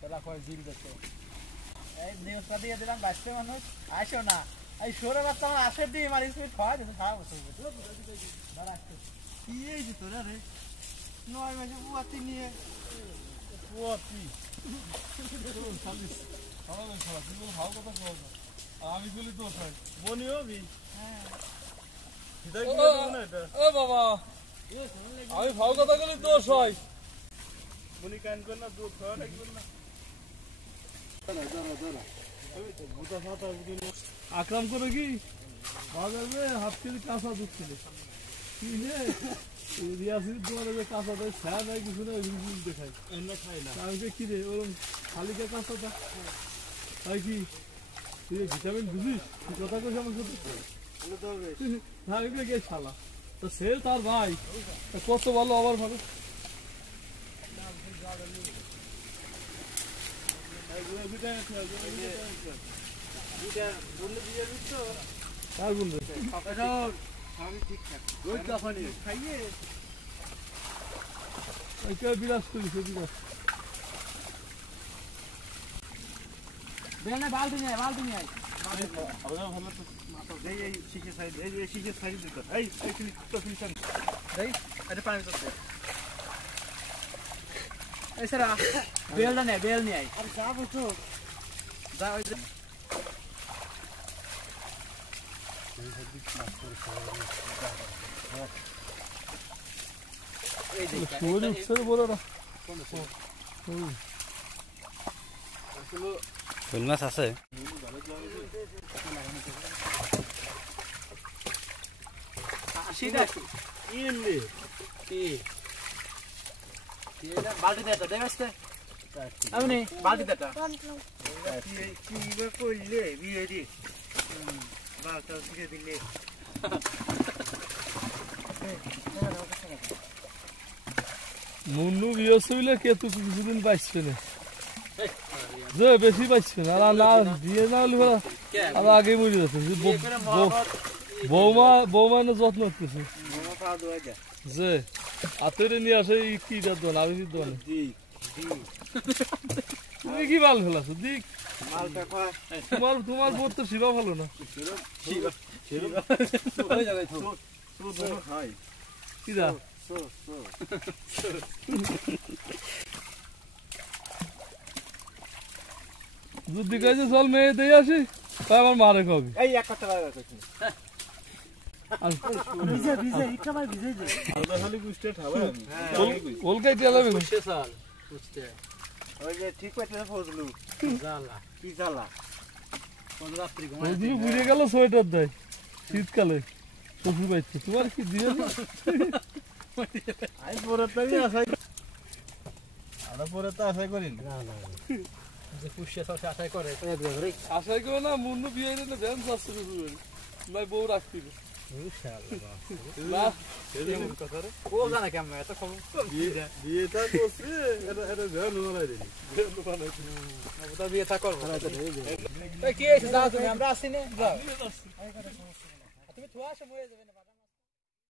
তোরা কয় জিল দেখো এই নিউজটা দিয়ে দিলাম বাঁচতে মানুষ আসো না এই সরে বাচ্চা আমার আসে দিয়ে মারি স্পিড খাওয়া দিতে খারাপ হচ্ছে কি এই যে তোরা রে 9 মাসে পুয়াতি নিয়ে পুয়াতি আমি বলি তো বনি হবি ও বাবা আমি ভাও কথা বলি দোষ হয় বনি কান কর না দুধ খাওয়া লাগবে না আকরাম করে কি বাজারে হাফ কেজি কাঁচা দুধ ছিল কিনে রিয়াসির দোকানে যে কাঁচা দেয় স্যা নাই কিছু না দেখায় খাই না আমি যে কিনে ওরকম খালি কে কাঁচাটা তাই কি তুই ভিটামিন বুঝিস তুই কথা কইস আমার সাথে না এগুলো কে শালা তো সে তার ভাই কত ভালো আবার ভালো বিরাজ করিস বিরাজ বালতি নিয়ে বালতি নিয়ে বেলটা নে বেল নিয়ে আই আর যাবো তো যা ওই শোল মাছ আছে বালতি দেটা দেখতে আমি বালতি দেটা কি করলে বিয়ে দি বালটা দিয়ে দিলে মুন্নু বিয়ে হইলে কে তো কিছুদিন পাইছে না যে বেশি পাইছে না না বিয়ে না হলে আর আগে মরে যাচ্ছে বৌমা না যত্ন করতেছে যে হাতেরে নিয়ে আসে কি দোকান আমি কি দোকানে তুমি কি মাল ফেলাছো দিক তোমার বোধ তো শিবা ভালো না কি দা যদি কাছে চল মেয়ে দিয়ে আসি তাই আমার মারে খাবি এই এক কথা কলকাই চালাবে ঠিক বুঝে গেল সোয়েটার দেয় শীতকালে শ্বশুর বাড়িতে তোমার কি দিয়ে আশাই করি আশাই করো না মুন্নু বিয়ে ভ্যান যাচ্ছে ভাই বউ রাখবি বিয়েটা করবো কি আমরা আসি না তুমি